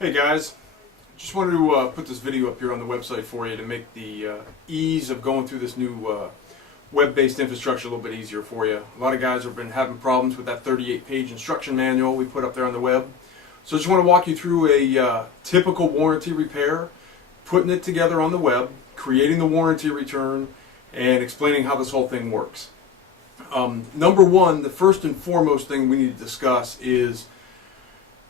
Hey guys, just wanted to put this video up here on the website for you to make the ease of going through this new web-based infrastructure a little bit easier for you. A lot of guys have been having problems with that 38-page instruction manual we put up there on the web. So I just want to walk you through a typical warranty repair, putting it together on the web, creating the warranty return, and explaining how this whole thing works. Number one, the first and foremost thing we need to discuss is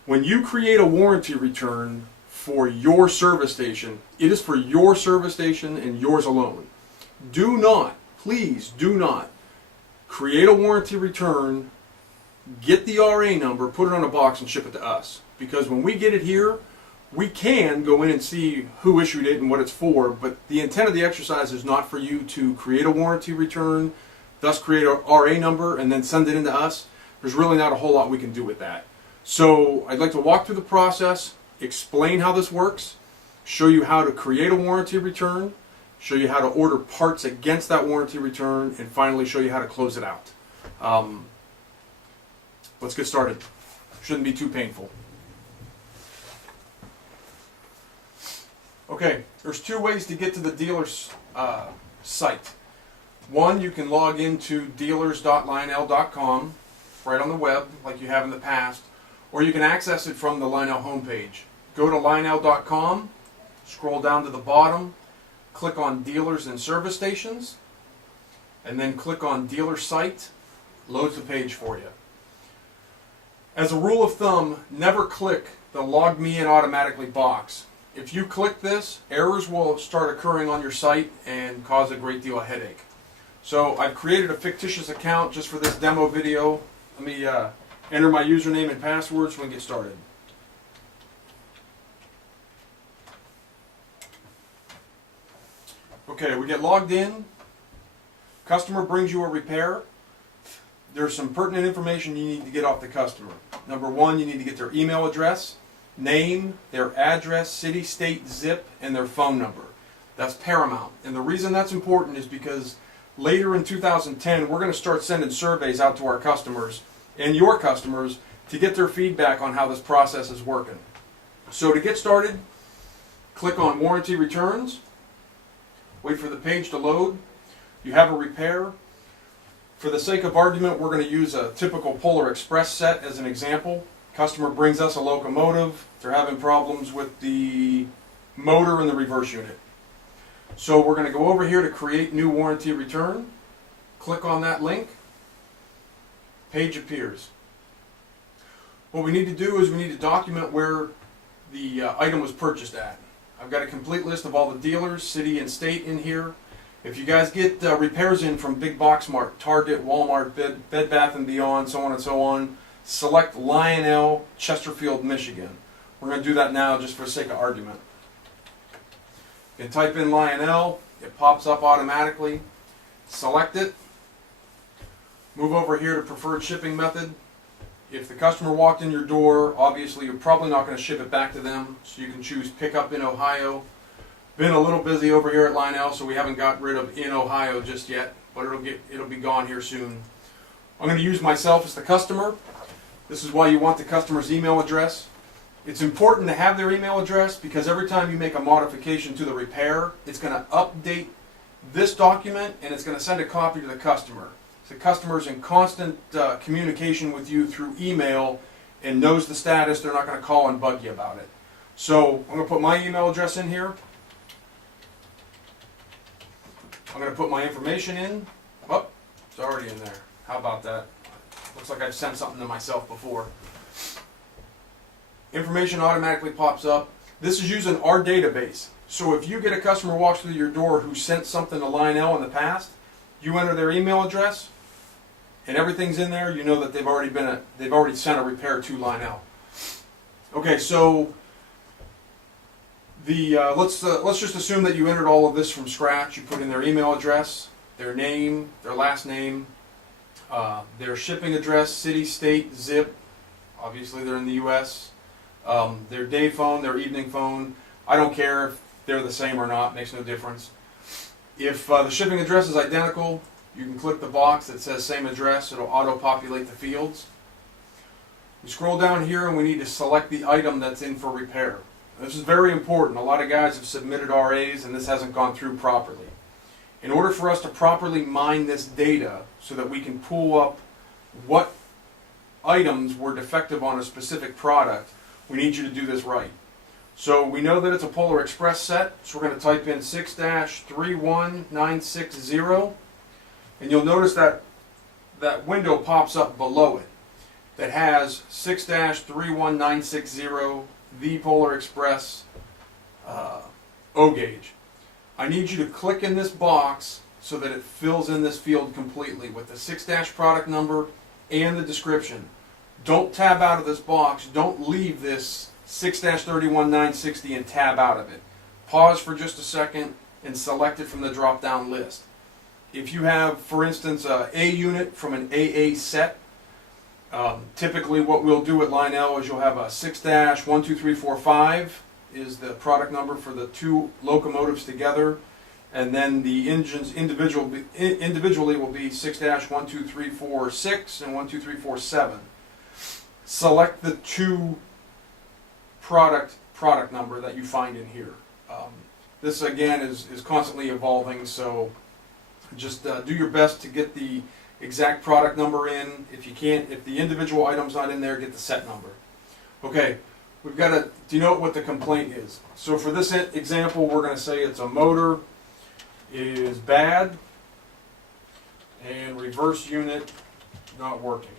when you create a warranty return for your service station, it is for your service station and yours alone. Do not, please do not, create a warranty return, get the RA number, put it on a box and ship it to us. Because when we get it here, we can go in and see who issued it and what it's for, but the intent of the exercise is not for you to create a warranty return, thus create a RA number and then send it in to us. There's really not a whole lot we can do with that. So I'd like to walk through the process, explain how this works, show you how to create a warranty return, show you how to order parts against that warranty return, and finally show you how to close it out. Let's get started. Shouldn't be too painful. Okay, there's two ways to get to the dealer's site. One, you can log into dealers.lionel.com right on the web like you have in the past, or you can access it from the Lionel homepage. Go to lionel.com, scroll down to the bottom, click on Dealers and Service Stations, and then click on Dealer Site. Loads the page for you. As a rule of thumb, never click the Log Me In Automatically box. If you click this, errors will start occurring on your site and cause a great deal of headache. So I've created a fictitious account just for this demo video. Let me enter my username and password so we can get started. Okay, we get logged in. Customer brings you a repair. There's some pertinent information you need to get off the customer. Number one, you need to get their email address, name, their address, city, state, zip, and their phone number. That's paramount. And the reason that's important is because later in 2010, we're going to start sending surveys out to our customers and your customers to get their feedback on how this process is working. So to get started, click on Warranty Returns. Wait for the page to load. You have a repair. For the sake of argument, we're going to use a typical Polar Express set as an example. Customer brings us a locomotive. They're having problems with the motor and the reverse unit. So we're going to go over here to create new warranty return. Click on that link. Page appears. What we need to do is we need to document where the item was purchased at. I've got a complete list of all the dealers, city and state in here. If you guys get repairs in from Big Box Mart, Target, Walmart, Bed Bath & Beyond, so on and so on, select Lionel, Chesterfield, Michigan. We're going to do that now just for the sake of argument. You can type in Lionel, it pops up automatically. Select it. Move over here to preferred shipping method. If the customer walked in your door, obviously you're probably not going to ship it back to them, so you can choose Pickup in Ohio. Been a little busy over here at Lionel, so we haven't got rid of in Ohio just yet, but it'll be gone here soon. I'm going to use myself as the customer. This is why you want the customer's email address. It's important to have their email address because every time you make a modification to the repair, it's going to update this document and it's going to send a copy to the customer. The customer is in constant communication with you through email and knows the status. They're not going to call and bug you about it. So I'm going to put my email address in here. I'm going to put my information in. Oh, it's already in there. How about that? Looks like I've sent something to myself before. Information automatically pops up. This is using our database. So if you get a customer walks through your door who sent something to Lionel in the past, you enter their email address, and everything's in there. You know that they've already sent a repair to Lionel. Okay, so let's just assume that you entered all of this from scratch. You put in their email address, their name, their last name, their shipping address, city, state, zip. Obviously, they're in the U.S. Their day phone, their evening phone. I don't care if they're the same or not. Makes no difference. If the shipping address is identical, you can click the box that says same address. It'll auto-populate the fields. We scroll down here and we need to select the item that's in for repair. This is very important. A lot of guys have submitted RAs and this hasn't gone through properly. In order for us to properly mine this data so that we can pull up what items were defective on a specific product, we need you to do this right. So we know that it's a Polar Express set, so we're going to type in 6-31960, and you'll notice that that window pops up below it that has 6-31960, the Polar Express O-Gauge. I need you to click in this box so that it fills in this field completely with the 6- product number and the description. Don't tab out of this box. Don't leave this 6-31960 and tab out of it. Pause for just a second and select it from the drop-down list. If you have, for instance, a unit from an AA set, typically what we'll do at Lionel is you'll have a 6-12345 is the product number for the two locomotives together, and then the engines individually will be 6-12346 and 12347. Select the two product number that you find in here. This again is constantly evolving, so just do your best to get the exact product number in. If you can't, if the individual item's not in there, get the set number. Okay, we've got to denote what the complaint is. So for this example, we're going to say it's a motor is bad and reverse unit not working.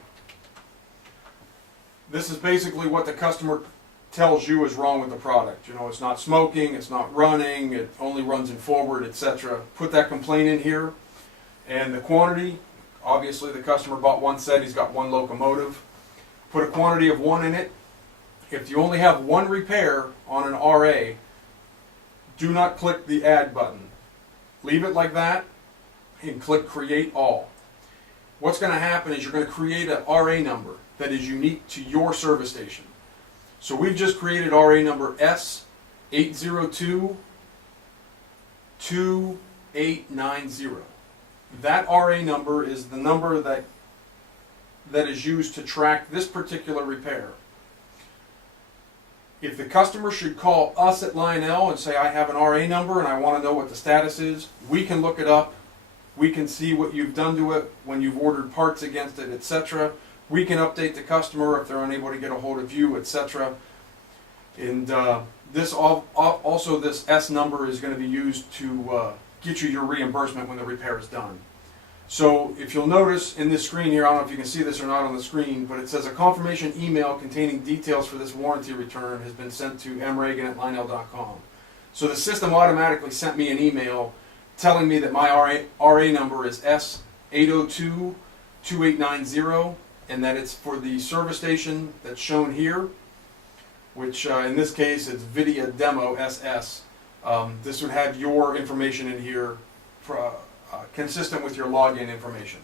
This is basically what the customer tells you is wrong with the product. You know, it's not smoking, it's not running, it only runs in forward, etc. Put that complaint in here. And the quantity, obviously the customer bought one set, he's got one locomotive. Put a quantity of 1 in it. If you only have one repair on an RA, do not click the add button. Leave it like that and click create all. What's going to happen is you're going to create an RA number that is unique to your service station. So we've just created RA number S8022890. That RA number is the number that is used to track this particular repair. If the customer should call us at Lionel and say, I have an RA number and I want to know what the status is, we can look it up. We can see what you've done to it, when you've ordered parts against it, etc. We can update the customer if they're unable to get a hold of you, etc. And this S number is going to be used to get you your reimbursement when the repair is done. So if you'll notice in this screen here, I don't know if you can see this or not on the screen, but it says a confirmation email containing details for this warranty return has been sent to mreagan@lionel.com. So the system automatically sent me an email telling me that my RA number is S8022890 and that it's for the service station that's shown here, which in this case it's Vidya Demo SS. This would have your information in here for, consistent with your login information.